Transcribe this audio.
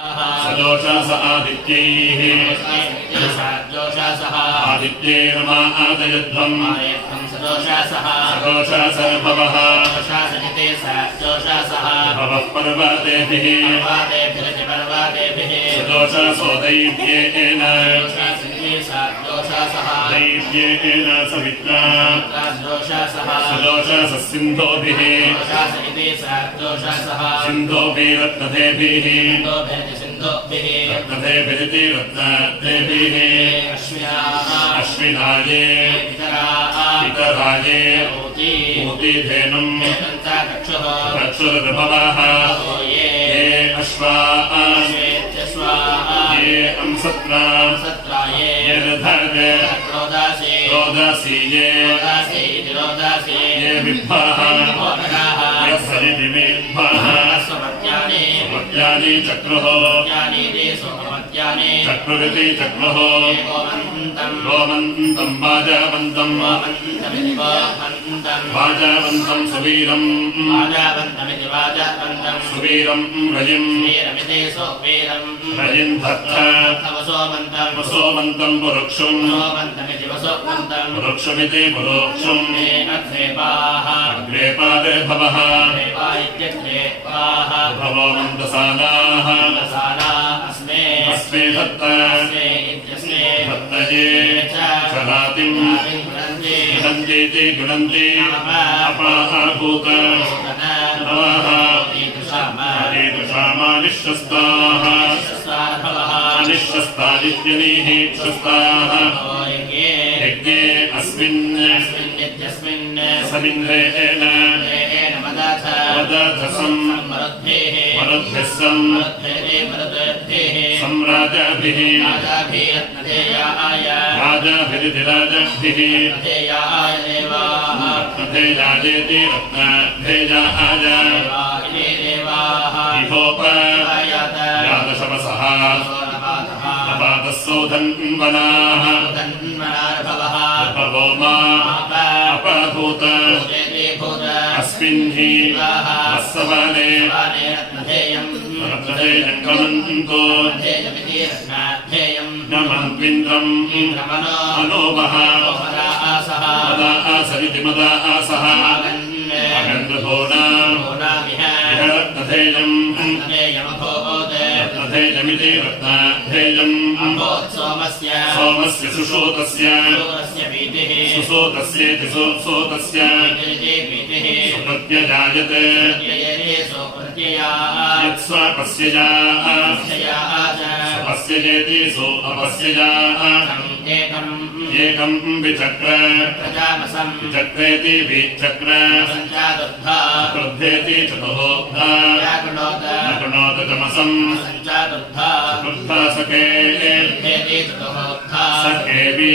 सदोषास आदित्यैः आदित्यैर्मा आदयध्वम् सदोषास भवः भवः पर्वतेभिः सदोषासो दैव्येन दैव्येन सवित्रा सदोषासः सिन्धोभिः सिन्धोभिरत्नदेभिः रत्नदेभिरिति रत्नदेभिः अश्विनाये पितराये ऊतिधेनुम् चक्षुर्भवः ये अश्वाः ये अंसत्रा ये रोदसी ये विभ्वः यस्सरिति विभ्वः मत्यानि चक्रुः चक्रुरिति चक्रुः गोमन्तम् वाजवन्तम् सुवीरम् रजिम् धत्थ वसोमन्तम् पुरुक्षुम् पुरुक्षुमिति पुरुक्षुम् अग्रेपादे भवः भवो मन्दसानाः अस्मे धत्तये चरातिम् गुणन्तीति गुणन्ति अपाहूत नवः ईदृशामानिश्वस्ताः अनिश्वस्तादित्यनीः श्वस्ताः यज्ञे अस्मिन् समिन्द्रेण मदर्थसम् मरुद्भिः सम्राजाभिः राजाभिरिति राजाभिः रत्नधेयाजेति रत्नधेयाय इहोपयादशवसः नपातः सौधन्वनाः भवोमा अपभूत अस्मिन् हि वत्सवने रत्नधेयम् गमन्तो नमन्त्विन्द्रम् मनोमः मदा आसरिति मदा आसः अगन्धभोना रत्नधेयम् रत्नधेयमिति रत्नधेयम् सोमस्य सुषोतस्य सुसोतस्येति सुसोतस्य सुप्रत्यजायते यत्स्वापस्यजा स्वपस्यजेति सो अपस्यजाः एकम् विचक्र विचक्रेति विचक्र चतुर्धेति चतुर्धा नकृणोत तमसम् चतुर्धा सखे सखेवि